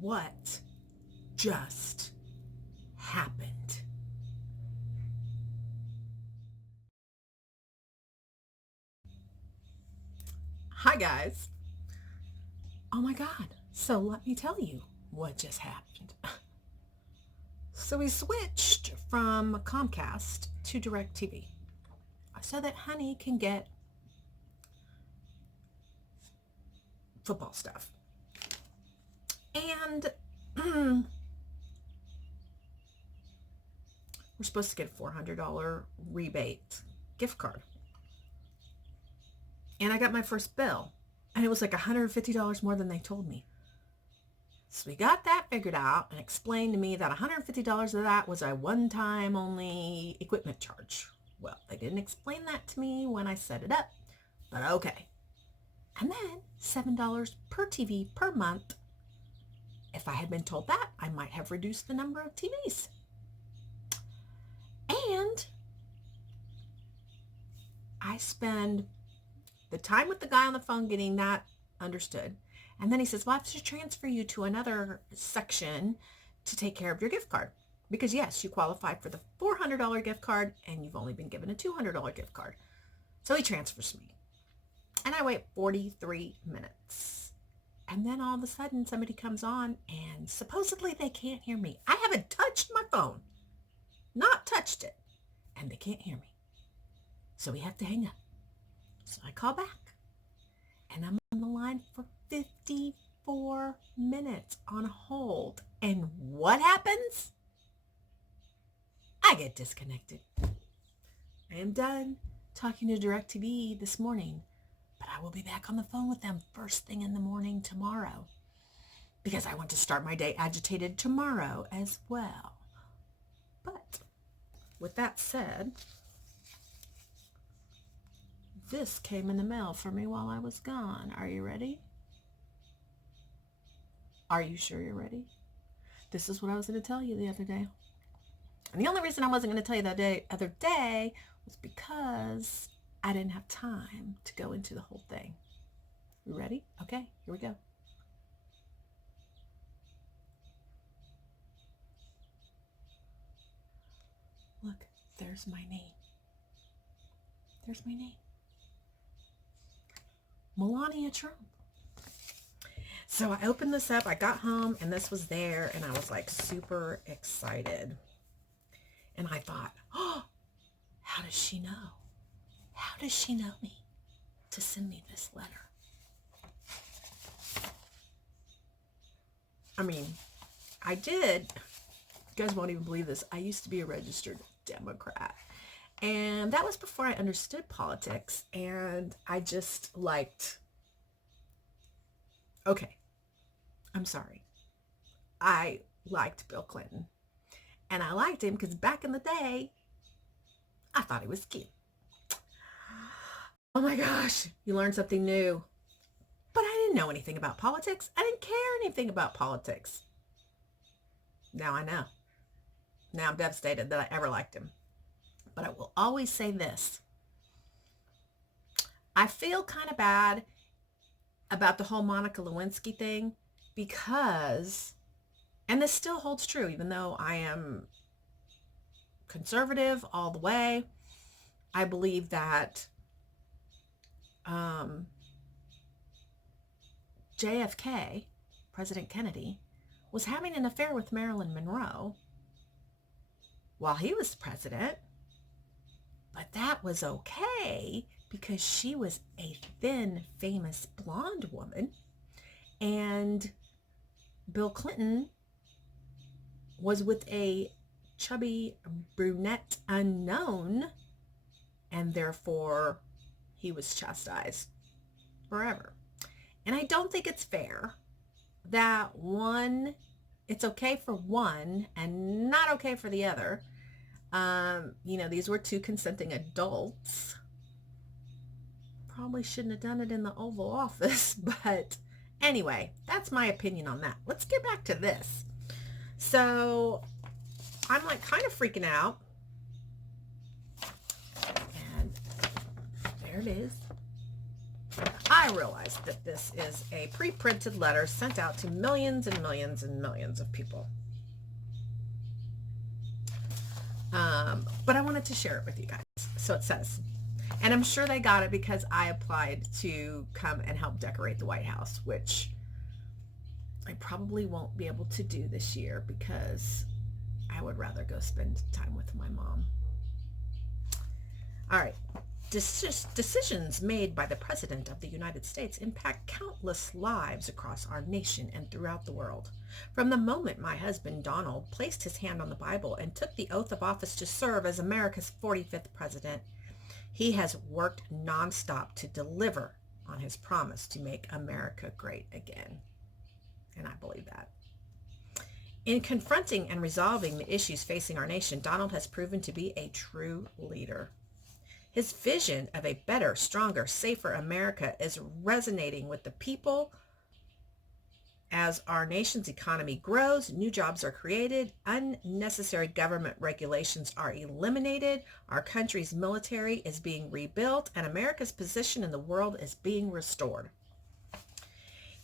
what just happened? Hi, guys. Oh my God. So let me tell you what just happened. So we switched from Comcast to DirecTV so that Honey can get football stuff. And we're supposed to get a $400 rebate gift card. And I got my first bill, and it was like $150 more than they told me. So we got that figured out and explained to me that $150 of that was a one-time only equipment charge. Well, they didn't explain that to me when I set it up, but okay. And then $7 per TV per month. If I had been told that, I might have reduced the number of TVs. And I spend the time with the guy on the phone getting that understood. And then he says, well, I have to transfer you to another section to take care of your gift card. Because yes, you qualified for the $400 gift card and you've only been given a $200 gift card. So he transfers me. And I wait 43 minutes. And then all of a sudden somebody comes on and supposedly they can't hear me. I haven't touched my phone. Not touched it. And they can't hear me. So we have to hang up. So I call back. And I'm on the line for 54 minutes on hold. And what happens? I get disconnected. I am done talking to DirecTV this morning, but I will be back on the phone with them first thing in the morning tomorrow because I want to start my day agitated tomorrow as well. But with that said, this came in the mail for me while I was gone. Are you ready? Are you sure you're ready? This is what I was going to tell you the other day. And the only reason I wasn't going to tell you that other day was because I didn't have time to go into the whole thing. You ready? Okay, here we go. Look, there's my name. There's my name. Melania Trump. So I opened this up, I got home, and this was there, and I was like super excited. And I thought, oh, how does she know? How does she know me to send me this letter? I mean, I did. You guys won't even believe this. I used to be a registered Democrat. And that was before I understood politics. And I just liked, okay, I'm sorry. I liked Bill Clinton. And I liked him because back in the day, I thought he was cute. Oh my gosh, you learned something new. But I didn't know anything about politics. I didn't care anything about politics. Now I know. Now I'm devastated that I ever liked him. But I will always say this. I feel kind of bad about the whole Monica Lewinsky thing because, and this still holds true, even though I am conservative all the way, I believe that JFK, President Kennedy, was having an affair with Marilyn Monroe while he was president. But that was okay because she was a thin, famous blonde woman. And Bill Clinton was with a chubby brunette unknown. And therefore, he was chastised forever. And I don't think it's fair that one, it's okay for one and not okay for the other. These were two consenting adults. Probably shouldn't have done it in the Oval Office, but anyway, that's my opinion on that. Let's get back to this. So I'm like kind of freaking out. And there it is. I realize that this is a pre-printed letter sent out to millions and millions and millions of people. But I wanted to share it with you guys. So it says, and I'm sure they got it because I applied to come and help decorate the White House, which I probably won't be able to do this year because I would rather go spend time with my mom. All right. Decisions made by the President of the United States impact countless lives across our nation and throughout the world. From the moment my husband Donald placed his hand on the Bible and took the oath of office to serve as America's 45th president, he has worked nonstop to deliver on his promise to make America great again. And I believe that. In confronting and resolving the issues facing our nation, Donald has proven to be a true leader. His vision of a better, stronger, safer America is resonating with the people. As our nation's economy grows, new jobs are created, unnecessary government regulations are eliminated, our country's military is being rebuilt, and America's position in the world is being restored.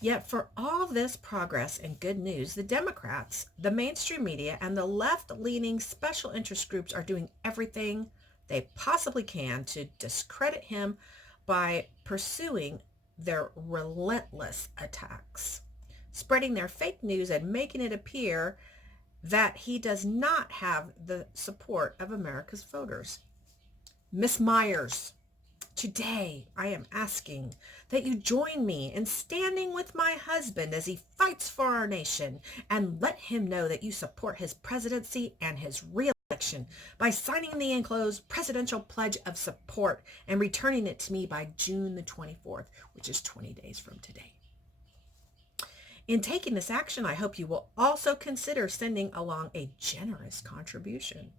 Yet for all this progress and good news, the Democrats, the mainstream media, and the left-leaning special interest groups are doing everything they possibly can to discredit him by pursuing their relentless attacks, spreading their fake news and making it appear that he does not have the support of America's voters. Miss Myers, today I am asking that you join me in standing with my husband as he fights for our nation, and let him know that you support his presidency and his reelection by signing the enclosed presidential pledge of support and returning it to me by June the 24th, which is 20 days from today. In taking this action, I hope you will also consider sending along a generous contribution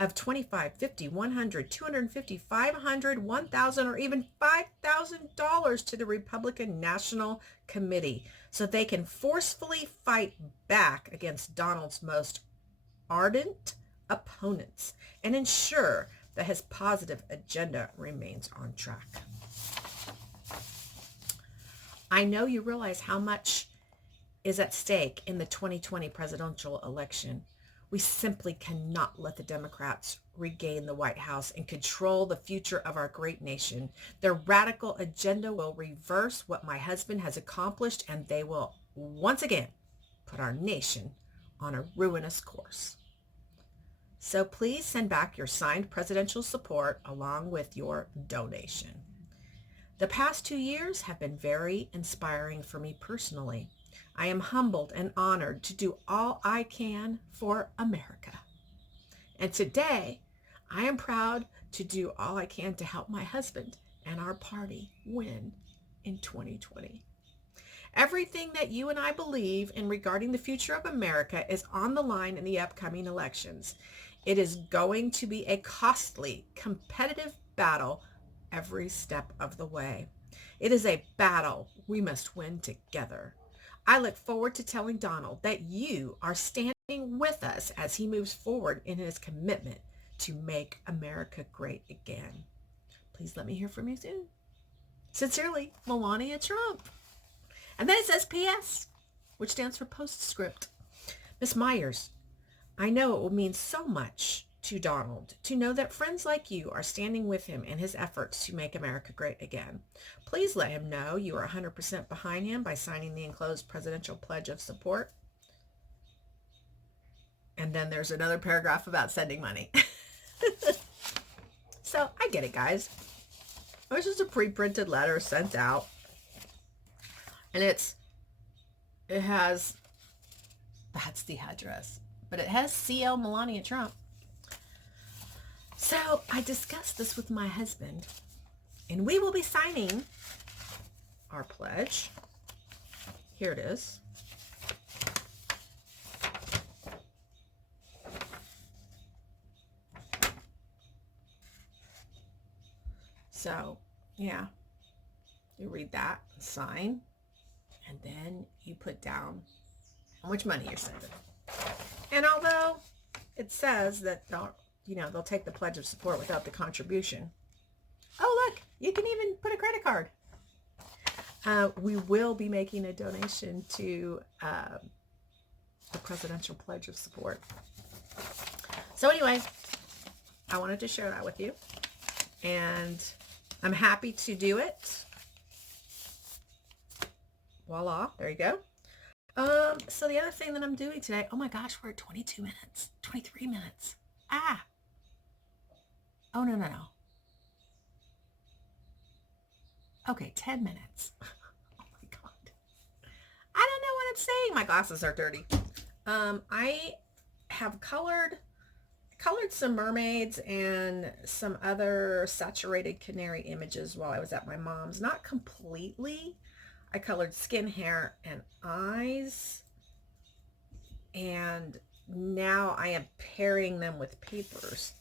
of $25, $50, $100, $250, $500, $1,000, or even $5,000 to the Republican National Committee so they can forcefully fight back against Donald's most ardent opponents and ensure that his positive agenda remains on track. I know you realize how much is at stake in the 2020 presidential election. We simply cannot let the Democrats regain the White House and control the future of our great nation. Their radical agenda will reverse what my husband has accomplished, and they will once again put our nation on a ruinous course. So please send back your signed presidential support along with your donation. The past 2 years have been very inspiring for me personally. I am humbled and honored to do all I can for America. And today, I am proud to do all I can to help my husband and our party win in 2020. Everything that you and I believe in regarding the future of America is on the line in the upcoming elections. It is going to be a costly, competitive battle every step of the way. It is a battle we must win together. I look forward to telling Donald that you are standing with us as he moves forward in his commitment to make America great again. Please let me hear from you soon. Sincerely, Melania Trump. And then it says P.S., which stands for postscript. Miss Myers, I know it will mean so much to Donald to know that friends like you are standing with him in his efforts to make America great again. Please let him know you are 100% behind him by signing the enclosed presidential pledge of support. And then there's another paragraph about sending money. So I get it, guys. It was just a pre-printed letter sent out. And it has, that's the address, but it has CL Melania Trump. So I discussed this with my husband, and we will be signing our pledge. Here it is. So, yeah, you read that, sign, and then you put down how much money you're sending. And although it says that they'll take the pledge of support without the contribution. Oh, look, you can even put a credit card. We will be making a donation to the Presidential Pledge of Support. So anyway, I wanted to share that with you, and I'm happy to do it. Voila, there you go. So the other thing that I'm doing today, oh my gosh, we're at 22 minutes, 23 minutes. Ah. Oh, no. Okay, 10 minutes. Oh my God. I don't know what I'm saying. My glasses are dirty. I have colored some mermaids and some other saturated canary images while I was at my mom's. Not completely. I colored skin, hair, and eyes. And now I am pairing them with papers.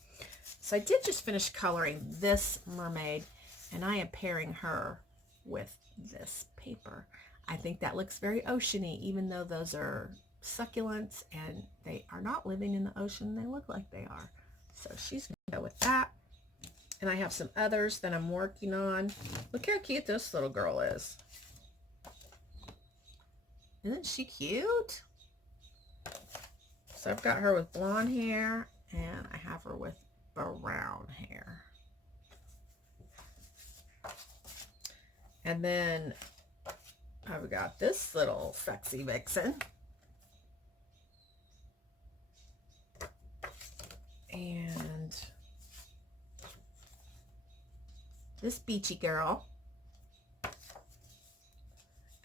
So I did just finish coloring this mermaid, and I am pairing her with this paper. I think that looks very oceany, even though those are succulents and they are not living in the ocean. They look like they are. So she's going to go with that. And I have some others that I'm working on. Look how cute this little girl is. Isn't she cute? So I've got her with blonde hair, and I have her with brown hair. And then I've got this little sexy vixen. And this beachy girl.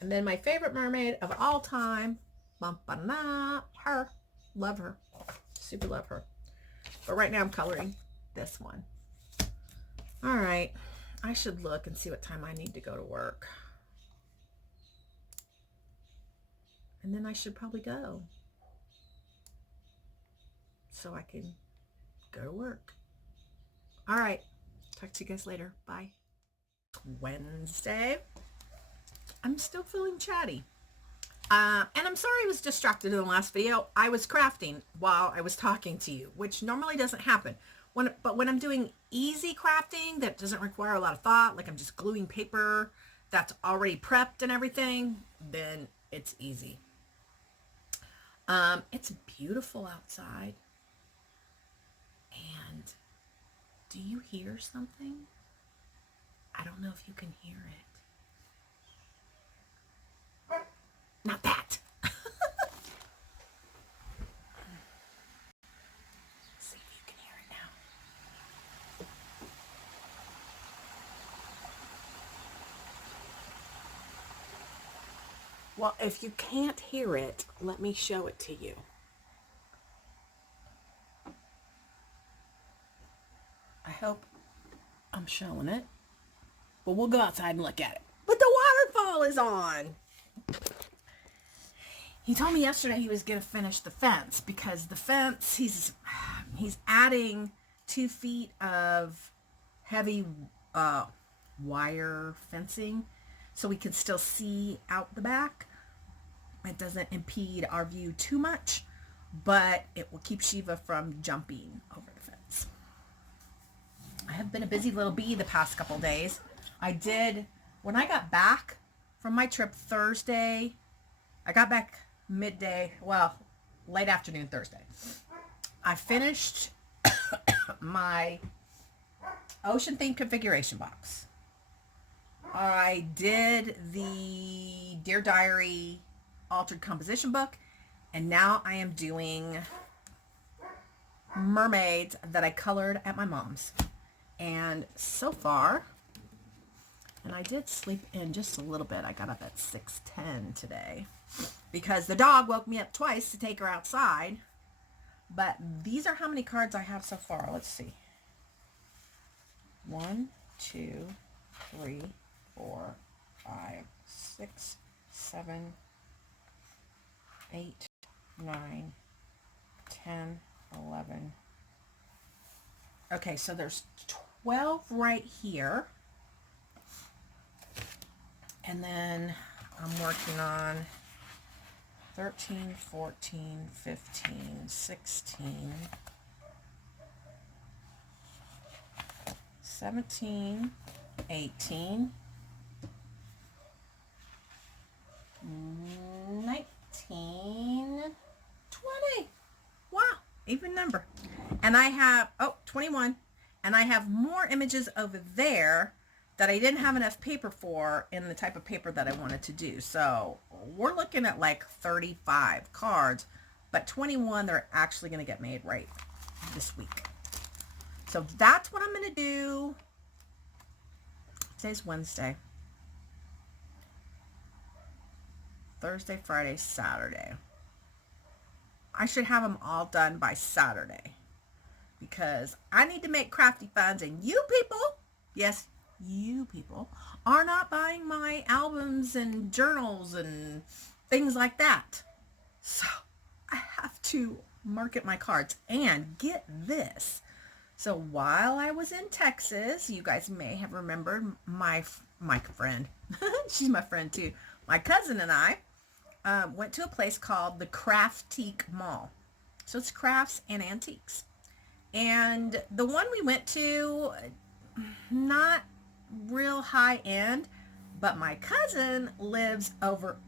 And then my favorite mermaid of all time, her. Love her. Super love her. But right now I'm coloring this one. All right. I should look and see what time I need to go to work. And then I should probably go, so I can go to work. All right. Talk to you guys later. Bye. Wednesday. I'm still feeling chatty. And I'm sorry I was distracted in the last video. I was crafting while I was talking to you, which normally doesn't happen. But when I'm doing easy crafting that doesn't require a lot of thought, like I'm just gluing paper that's already prepped and everything, then it's easy. It's beautiful outside. And do you hear something? I don't know if you can hear it. Not that. See if you can hear it now. Well, if you can't hear it, let me show it to you. I hope I'm showing it. But we'll go outside and look at it. But the waterfall is on. He told me yesterday he was going to finish the fence, because the fence, he's adding 2 feet of heavy wire fencing so we can still see out the back. It doesn't impede our view too much, but it will keep Shiva from jumping over the fence. I have been a busy little bee the past couple days. When I got back from my trip Thursday, I got back midday, well, late afternoon Thursday. I finished my ocean theme configuration box. I did the Dear Diary altered composition book, and now I am doing mermaids that I colored at my mom's. And so far, and I did sleep in just a little bit. I got up at 6:10 today because the dog woke me up twice to take her outside. But these are how many cards I have so far. Let's see. 1, 2, 3, 4, 5, 6, 7, 8, 9, 10, 11. Okay, so there's 12 right here. And then I'm working on 13, 14, 15, 16, 17, 18, Even number. And I have, 21. And I have more images over there that I didn't have enough paper for in the type of paper that I wanted to do. So we're looking at like 35 cards, but 21 they're actually going to get made right this week. So that's what I'm going to do. Today's Wednesday. Thursday, Friday, Saturday. I should have them all done by Saturday because I need to make crafty funds, and you people, yes, you people are not buying my albums and journals and things like that. So I have to market my cards. And get this. So while I was in Texas, you guys may have remembered my friend. She's my friend too. My cousin and I went to a place called the Craftique Mall. So it's crafts and antiques. And the one we went to, not real high end, but my cousin lives over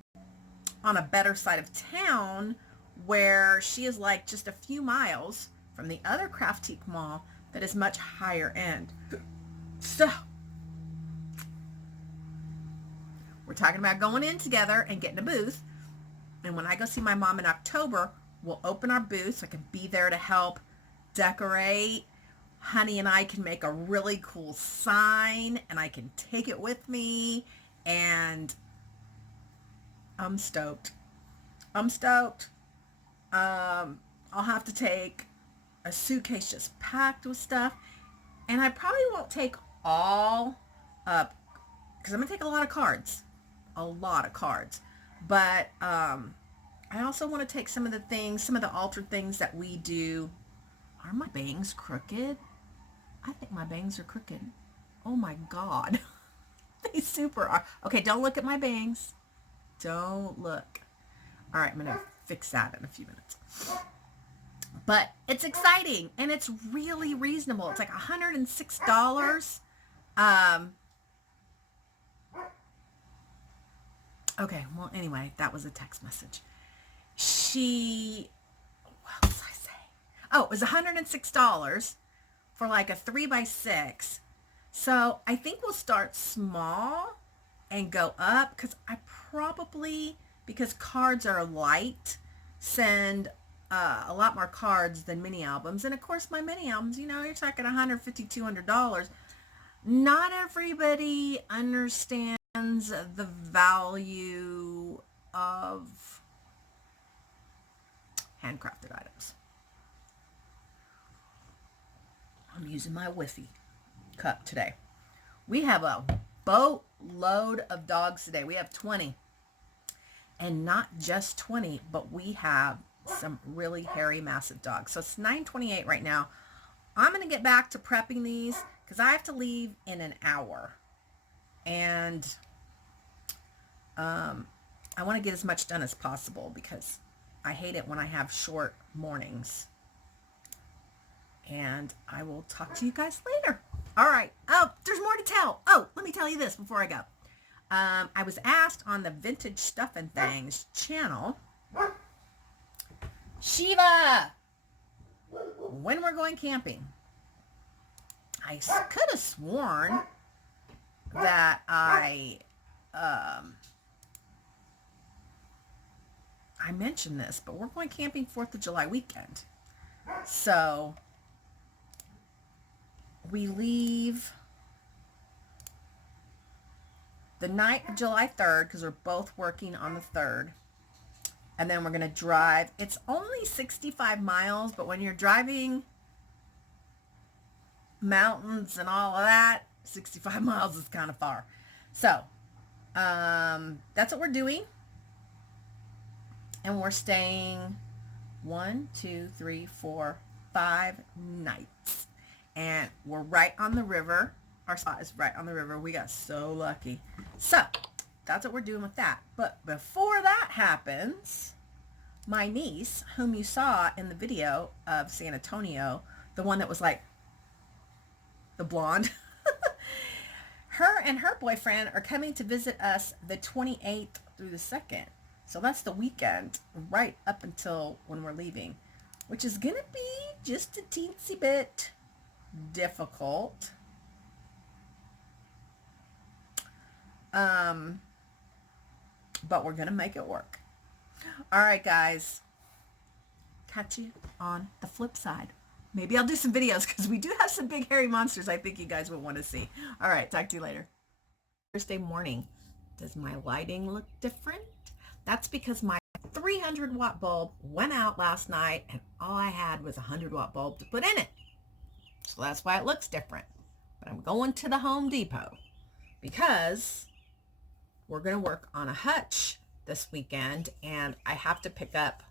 on a better side of town where she is like just a few miles from the other Craftique Mall that is much higher end. So we're talking about going in together and getting a booth. And when I go see my mom in October, we'll open our booth so I can be there to help decorate. Honey and I can make a really cool sign and I can take it with me. And I'm stoked. I'm stoked. I'll have to take a suitcase just packed with stuff. And I probably won't take all up because I'm going to take a lot of cards. A lot of cards. But I also want to take some of the things, some of the altered things that we do. Are my bangs crooked? I think my bangs are crooked. Oh my God. They super are. Okay, don't look at my bangs. Don't look. All right, I'm going to fix that in a few minutes. But it's exciting and it's really reasonable. It's like $106. Okay, well, anyway, that was a text message. What was I saying? Oh, it was $106 for like a 3x6. So I think we'll start small and go up because I probably, because cards are light, send a lot more cards than mini albums. And of course, my mini albums, you know, you're talking $150, $200. Not everybody understands the value of handcrafted items. I'm using my Whiffy cup today. We have a boatload of dogs today. We have 20. And not just 20, but we have some really hairy, massive dogs. So it's 9:28 right now. I'm going to get back to prepping these because I have to leave in an hour. And I want to get as much done as possible because I hate it when I have short mornings. And I will talk to you guys later. All right. Oh, there's more to tell. Oh, let me tell you this before I go. I was asked on the Vintage Stuff and Things channel, Shiva, when we're going camping. I could have sworn that I mentioned this, but we're going camping 4th of July weekend. So we leave the night of July 3rd because we're both working on the 3rd. And then we're going to drive. It's only 65 miles, but when you're driving mountains and all of that, 65 miles is kind of far. So that's what we're doing. And we're staying 1, 2, 3, 4, 5 nights. And we're right on the river. Our spot is right on the river. We got so lucky. So that's what we're doing with that. But before that happens, my niece, whom you saw in the video of San Antonio, the one that was like the blonde, her and her boyfriend are coming to visit us the 28th through the 2nd. So that's the weekend right up until when we're leaving. which is going to be just a teensy bit difficult. But we're going to make it work. All right, guys. Catch you on the flip side. Maybe I'll do some videos because we do have some big hairy monsters I think you guys would want to see. All right, talk to you later. Thursday morning. Does my lighting look different? That's because my 300 watt bulb went out last night and all I had was a 100 watt bulb to put in it. So that's why it looks different. But I'm going to the Home Depot because we're going to work on a hutch this weekend and I have to pick up,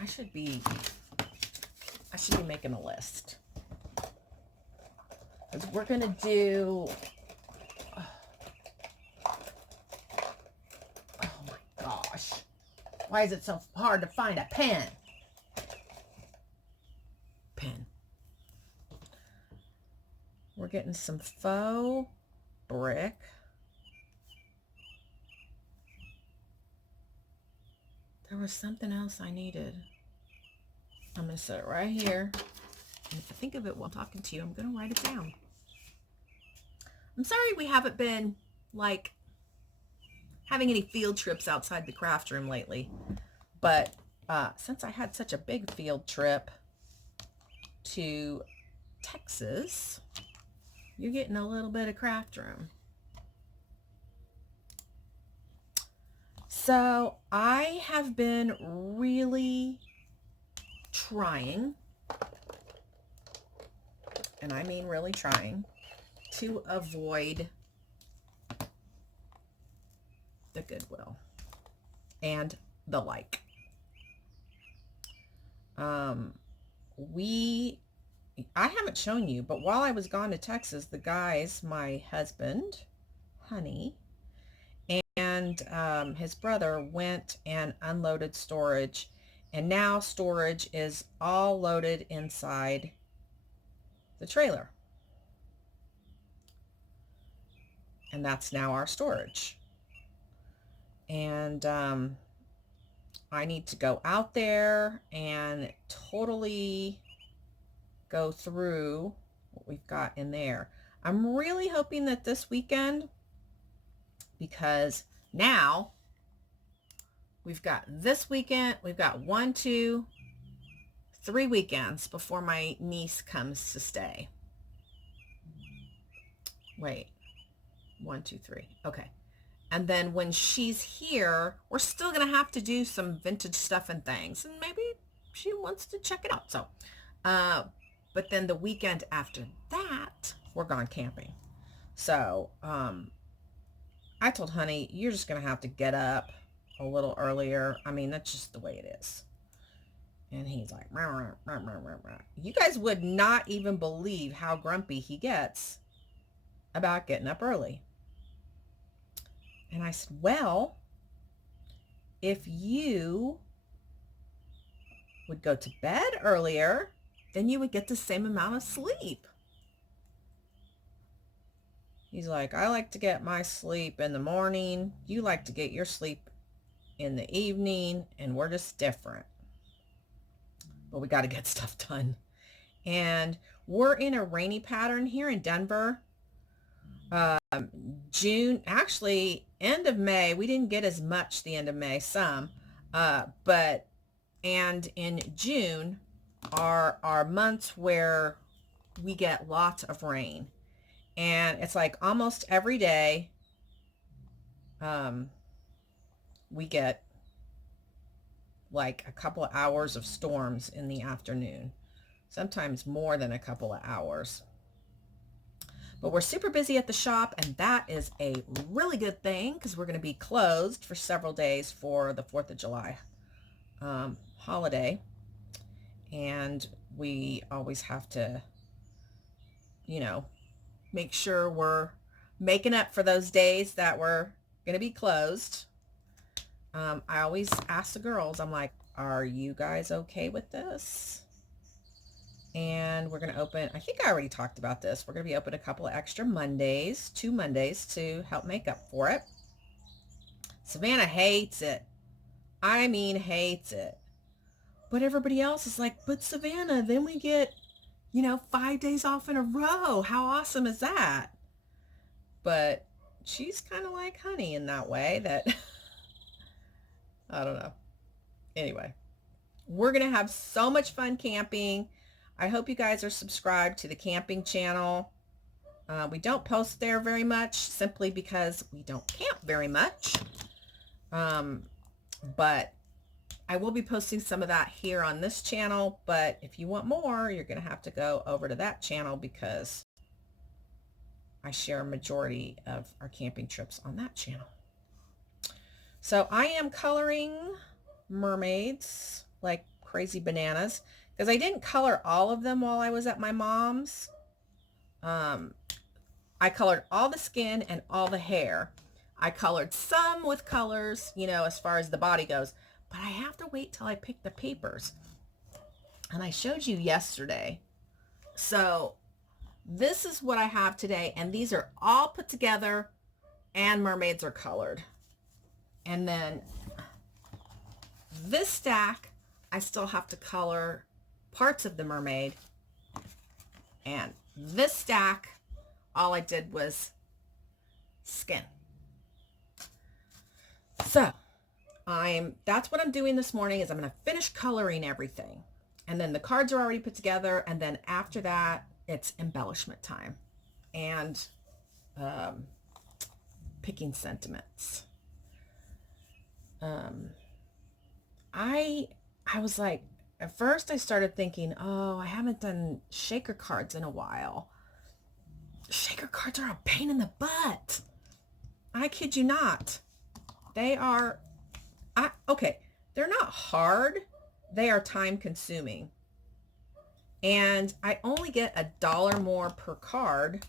I should be making a list. Because we're going to do, oh my gosh. Why is it so hard to find a pen? Pen. We're getting some faux brick. There was something else I needed. I'm going to set it right here. And if I think of it while I'm talking to you, I'm going to write it down. I'm sorry we haven't been, like, having any field trips outside the craft room lately. But since I had such a big field trip to Texas, you're getting a little bit of craft room. So I have been really trying, and I mean really trying, to avoid the Goodwill and the like. I haven't shown you, but while I was gone to Texas, the guys, my husband, Honey, and his brother went and unloaded storage, and now storage is all loaded inside the trailer. And that's now our storage. And I need to go out there and totally go through what we've got in there. I'm really hoping that this weekend, because now we've got this weekend, we've got 1, 2, 3 weekends before my niece comes to stay. Wait, 1, 2, 3. Okay. And then when she's here, we're still going to have to do some vintage stuff and things. And maybe she wants to check it out. So, but then the weekend after that, we're gone camping. So, I told Honey, you're just going to have to get up a little earlier. I mean, that's just the way it is. And he's like, rah, rah, rah, rah, rah, rah. You guys would not even believe how grumpy he gets about getting up early. And I said, well, if you would go to bed earlier, then you would get the same amount of sleep. He's like, I like to get my sleep in the morning. You like to get your sleep in the evening, and we're just different. But we got to get stuff done. And we're in a rainy pattern here in Denver. June, actually, end of May, we didn't get as much the end of May, some, and in June are months where we get lots of rain. And it's like almost every day, we get like a couple of hours of storms in the afternoon, sometimes more than a couple of hours. But we're super busy at the shop, and that is a really good thing because we're going to be closed for several days for the 4th of July holiday. And we always have to, make sure we're making up for those days that we're going to be closed. I always ask the girls, I'm like, are you guys okay with this? And we're going to open, I think I already talked about this. We're going to be open a couple of extra Mondays, 2 Mondays to help make up for it. Savannah hates it. I mean, hates it. But everybody else is like, but Savannah, then we get, 5 days off in a row. How awesome is that? But she's kind of like Honey in that way that, I don't know. Anyway, we're going to have so much fun camping. I hope you guys are subscribed to the camping channel. We don't post there very much simply because we don't camp very much. But I will be posting some of that here on this channel. But if you want more, you're going to have to go over to that channel because I share a majority of our camping trips on that channel. So I am coloring mermaids like crazy bananas because I didn't color all of them while I was at my mom's. I colored all the skin and all the hair. I colored some with colors, as far as the body goes, but I have to wait till I pick the papers. And I showed you yesterday. So this is what I have today, and these are all put together and mermaids are colored. And then this stack, I still have to color parts of the mermaid. And this stack, all I did was skin. So that's what I'm doing this morning is I'm going to finish coloring everything. And then the cards are already put together. And then after that, it's embellishment time and picking sentiments. I was like, at first I started thinking, oh, I haven't done shaker cards in a while. Shaker cards are a pain in the butt. I kid you not. They are, okay, they're not hard. They are time consuming. And I only get $1 more per card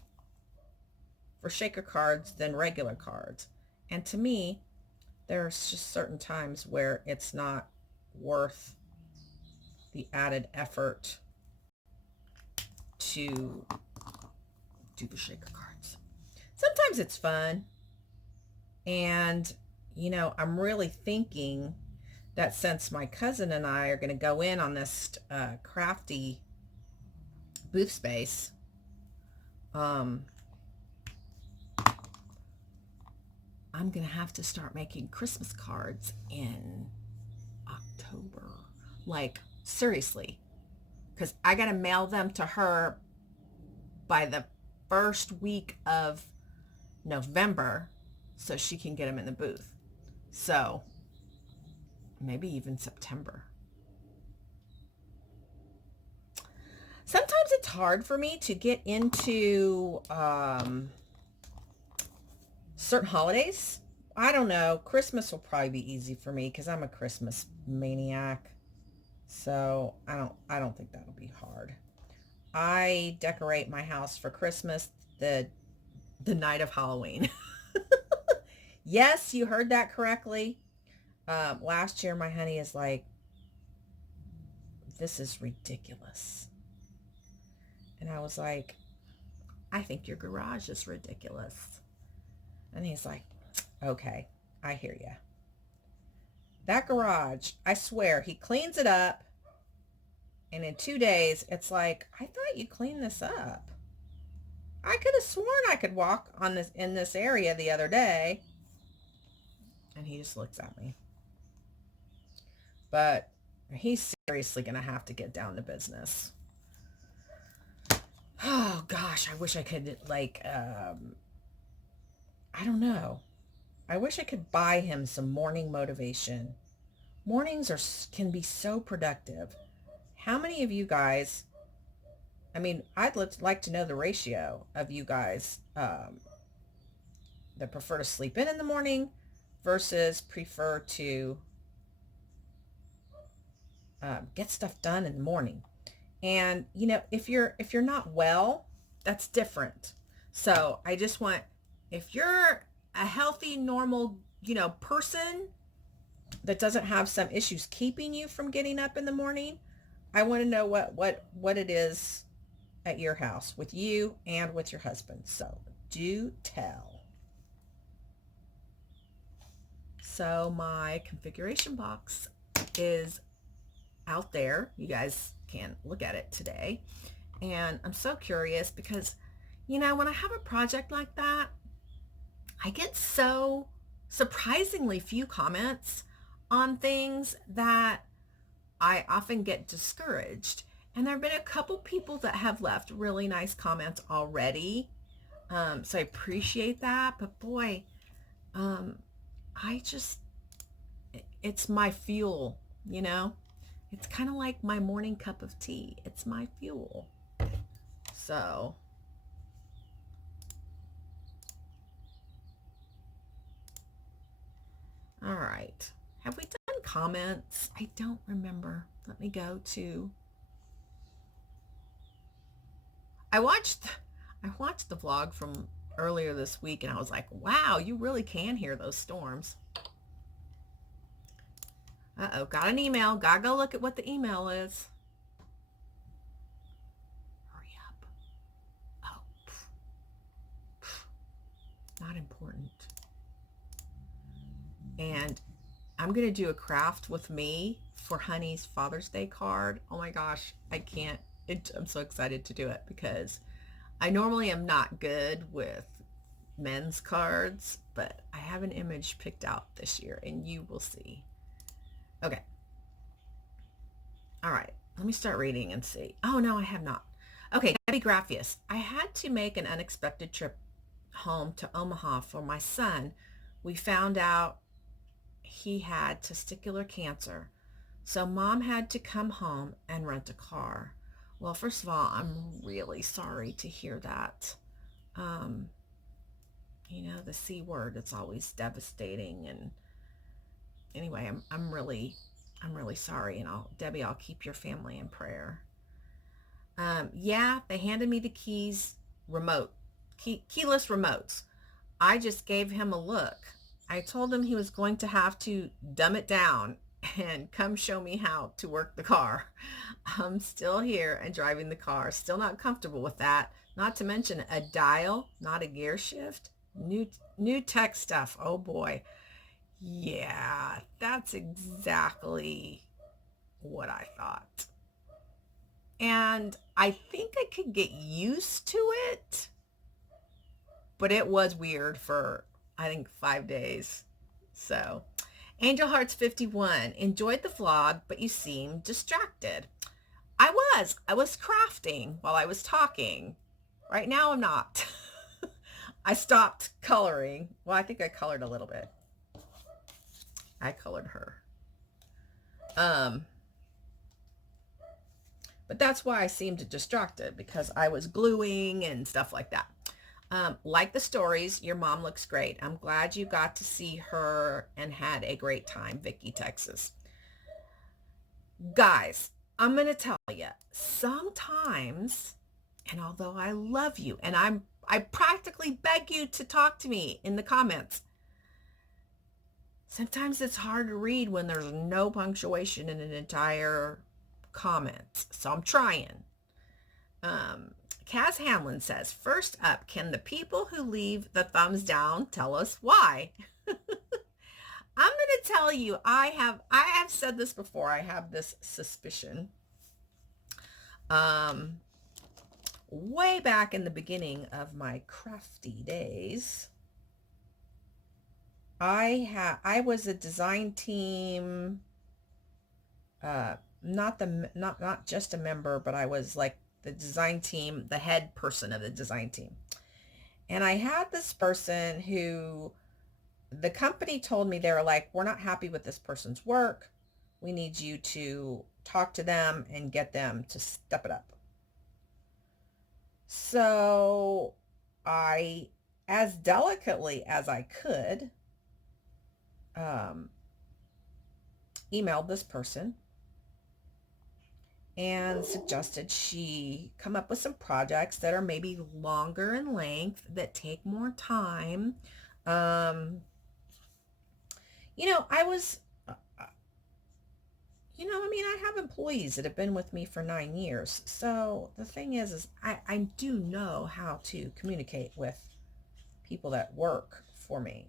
for shaker cards than regular cards. And to me, there's just certain times where it's not worth the added effort to do the shaker cards. Sometimes it's fun. And, I'm really thinking that since my cousin and I are going to go in on this crafty booth space, I'm going to have to start making Christmas cards in October. Like, seriously. Because I got to mail them to her by the first week of November so she can get them in the booth. So, maybe even September. Sometimes it's hard for me to get into certain holidays. I don't know. Christmas will probably be easy for me because I'm a Christmas maniac. So I don't think that'll be hard. I decorate my house for Christmas the night of Halloween. Yes, you heard that correctly. Last year, my honey is like, this is ridiculous. And I was like, I think your garage is ridiculous. And he's like, okay, I hear you. That garage, I swear, he cleans it up. And in 2 days, it's like, I thought you cleaned this up. I could have sworn I could walk in this area the other day. And he just looks at me. But he's seriously going to have to get down to business. Oh, gosh, I wish I could, I don't know. I wish I could buy him some morning motivation. Mornings can be so productive. How many of you guys, I'd like to know the ratio of you guys that prefer to sleep in the morning versus prefer to get stuff done in the morning. And, if you're not well, that's different. So I just want, if you're a healthy, normal, person that doesn't have some issues keeping you from getting up in the morning, I want to know what it is at your house with you and with your husband. So do tell. So my configuration box is out there. You guys can look at it today. And I'm so curious because, when I have a project like that, I get so surprisingly few comments on things that I often get discouraged. And there have been a couple people that have left really nice comments already. So I appreciate that. But boy, I just, it's my fuel, It's kind of like my morning cup of tea. It's my fuel. So, all right. Have we done comments? I don't remember. Let me go to, I watched the vlog from earlier this week and I was like, wow, you really can hear those storms. Uh-oh, got an email. Gotta go look at what the email is. Hurry up. Oh, not important. And I'm going to do a craft with me for Honey's Father's Day card. Oh my gosh, I can't. I'm so excited to do it because I normally am not good with men's cards, but I have an image picked out this year and you will see. Okay. All right. Let me start reading and see. Oh, no, I have not. Okay. Debbie Graffius. I had to make an unexpected trip home to Omaha for my son. We found out he had testicular cancer. So mom had to come home and rent a car. Well, first of all, I'm really sorry to hear that. The C word, it's always devastating. And anyway, I'm really sorry. And Debbie, I'll keep your family in prayer. Yeah, they handed me the keyless remotes. I just gave him a look. I told him he was going to have to dumb it down and come show me how to work the car. I'm still here and driving the car. Still not comfortable with that. Not to mention a dial, not a gear shift. New tech stuff. Oh boy. Yeah, that's exactly what I thought. And I think I could get used to it, but it was weird for, I think, 5 days. So, Angel Hearts 51, enjoyed the vlog, but you seemed distracted. I was crafting while I was talking. Right now I'm not. I stopped coloring. Well, I think I colored a little bit. I colored her. But that's why I seemed distracted, because I was gluing and stuff like that. Like the stories, your mom looks great. I'm glad you got to see her and had a great time, Vicky, Texas. Guys, I'm going to tell you, sometimes, and although I love you, and I practically beg you to talk to me in the comments, sometimes it's hard to read when there's no punctuation in an entire comment. So I'm trying. Kaz Hamlin says, first up, can the people who leave the thumbs down tell us why? I'm going to tell you, I have said this before. I have this suspicion. Way back in the beginning of my crafty days, I was a design team, not just a member, but I was like the design team, the head person of the design team. And I had this person who the company told me, they were like, we're not happy with this person's work. We need you to talk to them and get them to step it up. So I, as delicately as I could, emailed this person and suggested she come up with some projects that are maybe longer in length, that take more time. I was, I have employees that have been with me for 9 years. So the thing is I do know how to communicate with people that work for me.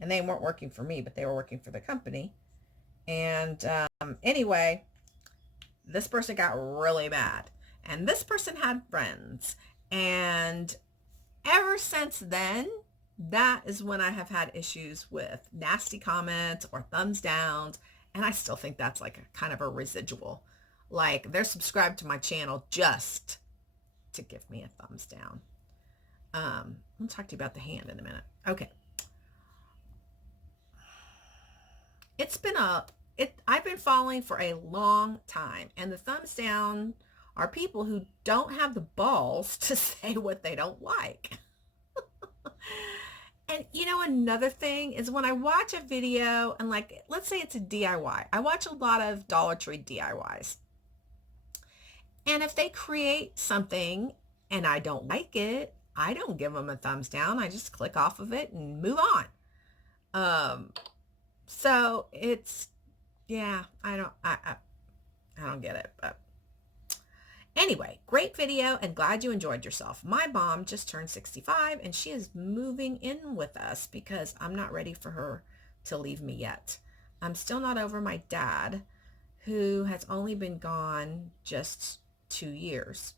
And they weren't working for me, but they were working for the company. And anyway, this person got really mad, and this person had friends. And ever since then, that is when I have had issues with nasty comments or thumbs downs. And I still think that's like a kind of a residual. Like they're subscribed to my channel just to give me a thumbs down. I'll talk to you about the hand in a minute. Okay. I've been following for a long time, and the thumbs down are people who don't have the balls to say what they don't like. And another thing is when I watch a video and like, let's say it's a DIY. I watch a lot of Dollar Tree DIYs. And if they create something and I don't like it, I don't give them a thumbs down. I just click off of it and move on. So it's, yeah, I don't get it, but anyway, great video and glad you enjoyed yourself. My mom just turned 65 and she is moving in with us because I'm not ready for her to leave me yet. I'm still not over my dad, who has only been gone just 2 years.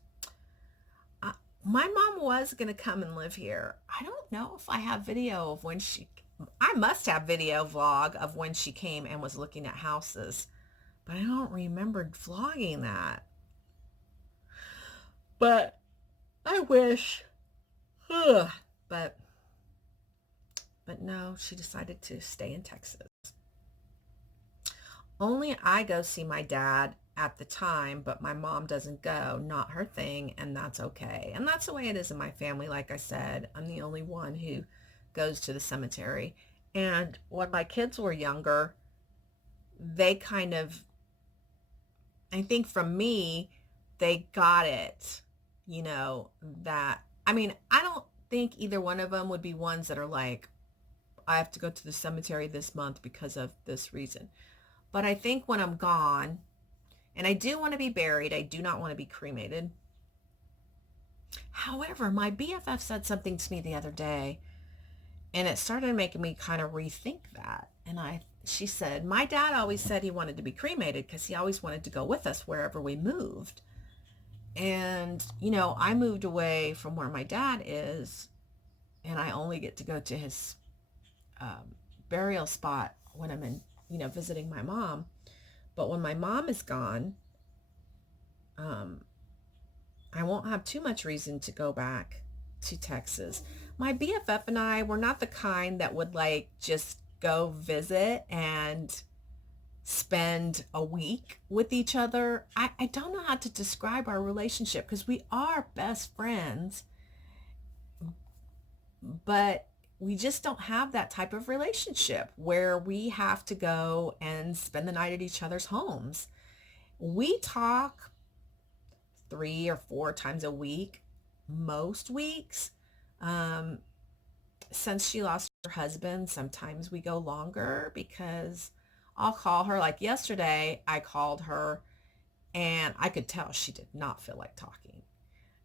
My mom was going to come and live here. I don't know if I have video of when I must have video vlog of when she came and was looking at houses, but I don't remember vlogging that. But I wish, but no, she decided to stay in Texas. Only I go see my dad at the time, but my mom doesn't go, not her thing, and that's okay. And that's the way it is in my family. Like I said, I'm the only one who goes to the cemetery. And when my kids were younger, they kind of, I think from me, they got it, that, I mean, I don't think either one of them would be ones that are like, I have to go to the cemetery this month because of this reason. But I think when I'm gone, and I do want to be buried, I do not want to be cremated. However, my BFF said something to me the other day, and it started making me kind of rethink that. And she said, my dad always said he wanted to be cremated because he always wanted to go with us wherever we moved. And, I moved away from where my dad is, and I only get to go to his burial spot when I'm in, visiting my mom. But when my mom is gone, I won't have too much reason to go back to Texas. My BFF and I were not the kind that would like just go visit and spend a week with each other. I don't know how to describe our relationship because we are best friends, but we just don't have that type of relationship where we have to go and spend the night at each other's homes. We talk 3 or 4 times a week, most weeks. Since she lost her husband, sometimes we go longer because I'll call her. Like yesterday, I called her and I could tell she did not feel like talking.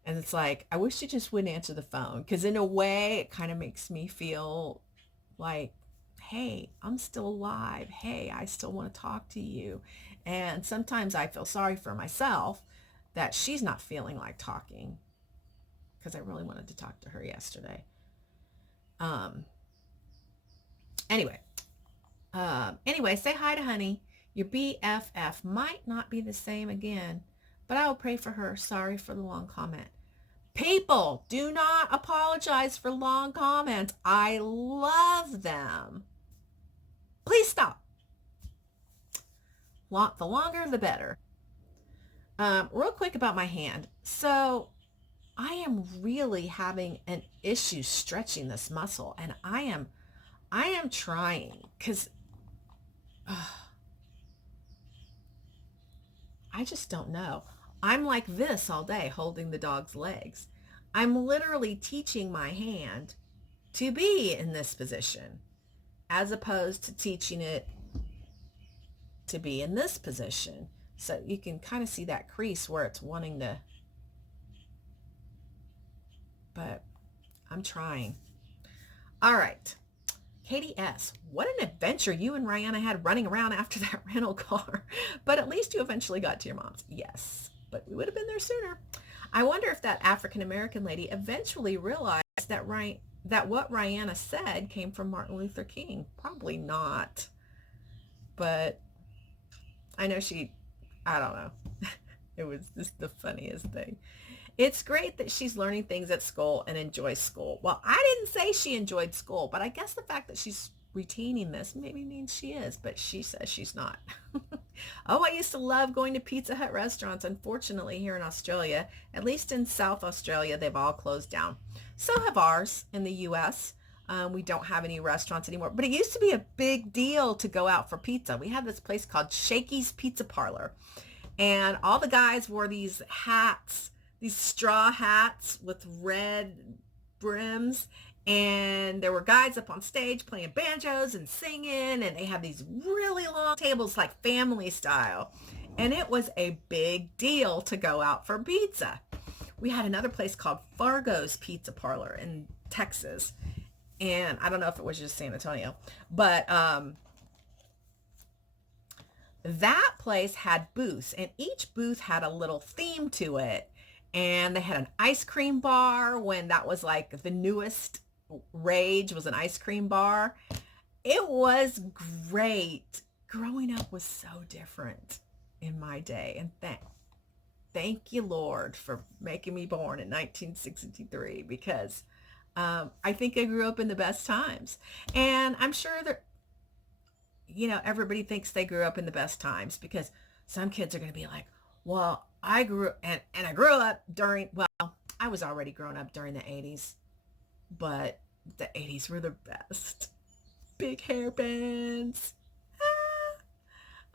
And it's like, I wish you just wouldn't answer the phone, because in a way, it kind of makes me feel like, hey, I'm still alive. Hey, I still want to talk to you. And sometimes I feel sorry for myself that she's not feeling like talking, because I really wanted to talk to her yesterday. Anyway, say hi to honey. Your BFF might not be the same again, but I will pray for her. Sorry for the long comment. People, do not apologize for long comments. I love them. Please stop. The longer, the better. Real quick about my hand. So I am really having an issue stretching this muscle, and I am trying, because I just don't know. I'm like this all day holding the dog's legs. I'm literally teaching my hand to be in this position as opposed to teaching it to be in this position. So you can kind of see that crease where it's wanting to, but I'm trying. All right. Katie S., what an adventure you and Rihanna had running around after that rental car. But at least you eventually got to your mom's. Yes, but we would have been there sooner. I wonder if that African-American lady eventually realized that what Rihanna said came from Martin Luther King. Probably not. But I know I don't know. It was just the funniest thing. It's great that she's learning things at school and enjoys school. Well, I didn't say she enjoyed school, but I guess the fact that she's retaining this maybe means she is, but she says she's not. Oh, I used to love going to Pizza Hut restaurants. Unfortunately, here in Australia, at least in South Australia, they've all closed down. So have ours in the U.S. We don't have any restaurants anymore, but it used to be a big deal to go out for pizza. We had this place called Shakey's Pizza Parlor, and all the guys wore these hats, these straw hats with red brims, and there were guys up on stage playing banjos and singing, and they had these really long tables like family style, and it was a big deal to go out for pizza. We had another place called Fargo's Pizza Parlor in Texas, and I don't know if it was just San Antonio, but that place had booths, and each booth had a little theme to it. And they had an ice cream bar when that was like the newest rage, was an ice cream bar. It was great. Growing up was so different in my day. And thank you, Lord, for making me born in 1963, because I think I grew up in the best times. And I'm sure that, everybody thinks they grew up in the best times, because some kids are going to be like, well, I grew up during, well, I was already grown up during the 80s, but the 80s were the best. Big hair bands.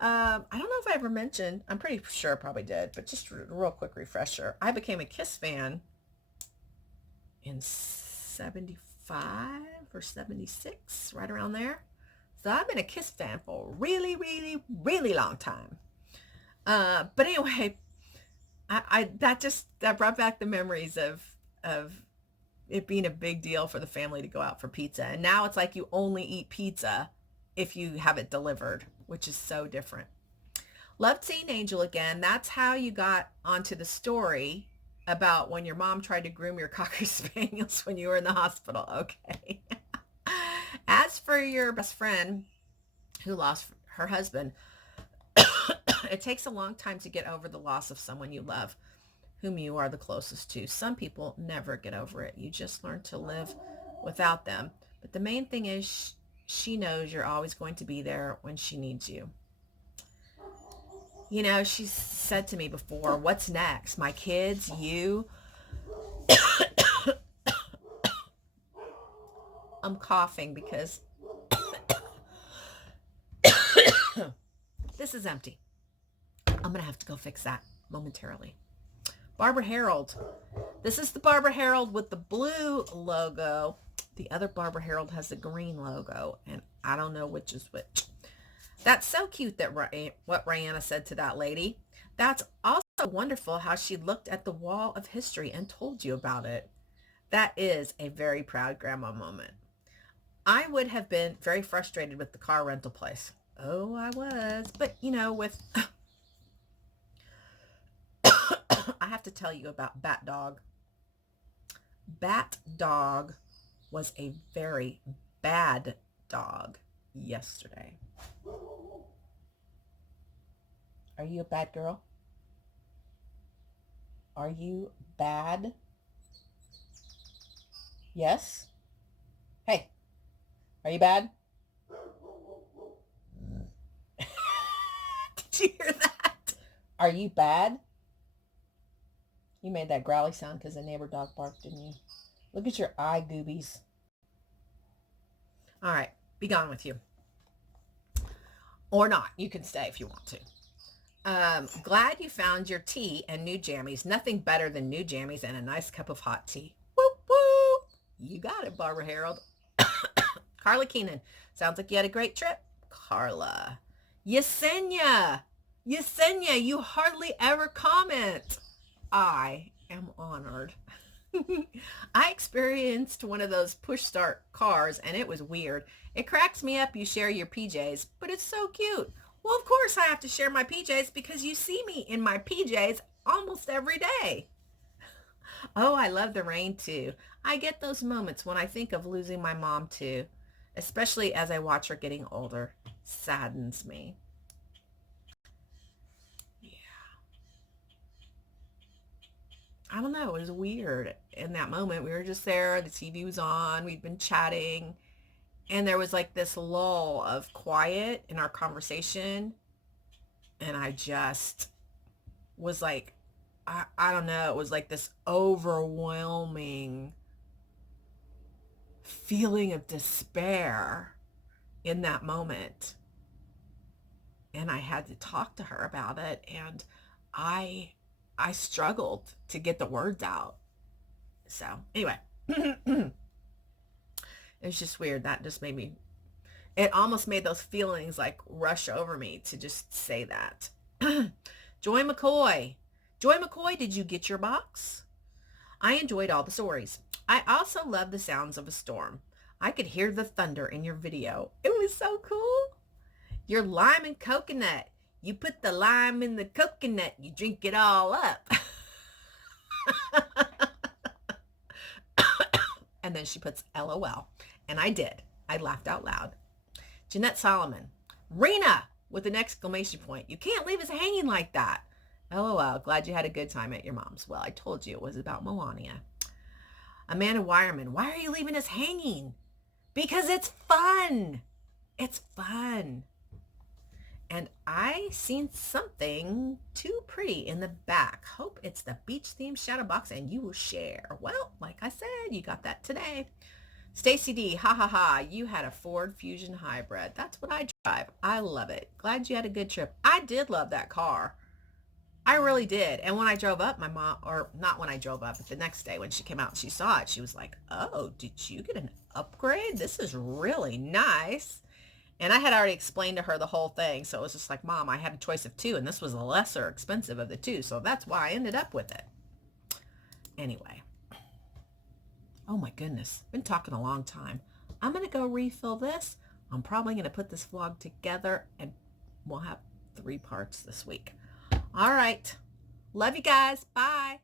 I don't know if I ever mentioned, I'm pretty sure I probably did, but just a real quick refresher. I became a Kiss fan in 75 or 76, right around there. So I've been a Kiss fan for a really, really, really long time. But anyway, that brought back the memories of it being a big deal for the family to go out for pizza. And now it's like you only eat pizza if you have it delivered, which is so different. Loved seeing Angel again. That's how you got onto the story about when your mom tried to groom your Cocker Spaniels when you were in the hospital. Okay. As for your best friend who lost her husband, it takes a long time to get over the loss of someone you love, whom you are the closest to. Some people never get over it. You just learn to live without them. But the main thing is she knows you're always going to be there when she needs you. She's said to me before, what's next? My kids, you? I'm coughing because this is empty. I'm going to have to go fix that momentarily. Barbara Herald. This is the Barbara Herald with the blue logo. The other Barbara Herald has the green logo, and I don't know which is which. That's so cute that what Rihanna said to that lady. That's also wonderful how she looked at the wall of history and told you about it. That is a very proud grandma moment. I would have been very frustrated with the car rental place. Oh, I was. But, with... I have to tell you about Bat Dog. Bat Dog was a very bad dog yesterday. Are you a bad girl? Are you bad? Yes? Hey, are you bad? Did you hear that? Are you bad? You made that growly sound because the neighbor dog barked, didn't you? Look at your eye goobies. All right, be gone with you. Or not. You can stay if you want to. Glad you found your tea and new jammies. Nothing better than new jammies and a nice cup of hot tea. Whoop, whoop. You got it, Barbara Harold. Carla Keenan. Sounds like you had a great trip. Carla. Yesenia, you hardly ever comment. I am honored. I experienced one of those push start cars and it was weird. It cracks me up you share your PJs, but it's so cute. Well, of course I have to share my PJs because you see me in my PJs almost every day. Oh, I love the rain too. I get those moments when I think of losing my mom too, especially as I watch her getting older. Saddens me. I don't know. It was weird in that moment. We were just there. The TV was on. We'd been chatting. And there was like this lull of quiet in our conversation. And I just was like, I don't know. It was like this overwhelming feeling of despair in that moment. And I had to talk to her about it. And I I struggled to get the words out. So anyway, it was just weird. That just made me, it almost made those feelings like rush over me to just say that. Joy McCoy. Joy McCoy, did you get your box? I enjoyed all the stories. I also love the sounds of a storm. I could hear the thunder in your video. It was so cool. Your lime and coconut. You put the lime in the coconut, you drink it all up. And then she puts LOL. And I did. I laughed out loud. Jeanette Solomon. Rena with an exclamation point. You can't leave us hanging like that. LOL. Glad you had a good time at your mom's. Well, I told you it was about Melania. Amanda Wireman. Why are you leaving us hanging? Because it's fun. It's fun. And I seen something too pretty in the back. Hope it's the beach themed shadow box and you will share. Well, like I said, you got that today. Stacy D, ha ha ha, you had a Ford Fusion Hybrid. That's what I drive. I love it. Glad you had a good trip. I did love that car. I really did. And when I drove up, my mom, or not when I drove up, but the next day when she came out and she saw it, she was like, oh, did you get an upgrade? This is really nice. And I had already explained to her the whole thing. So it was just like, Mom, I had a choice of two, and this was the lesser expensive of the two. So that's why I ended up with it. Anyway. Oh my goodness. Been talking a long time. I'm going to go refill this. I'm probably going to put this vlog together, and we'll have 3 parts this week. All right. Love you guys. Bye.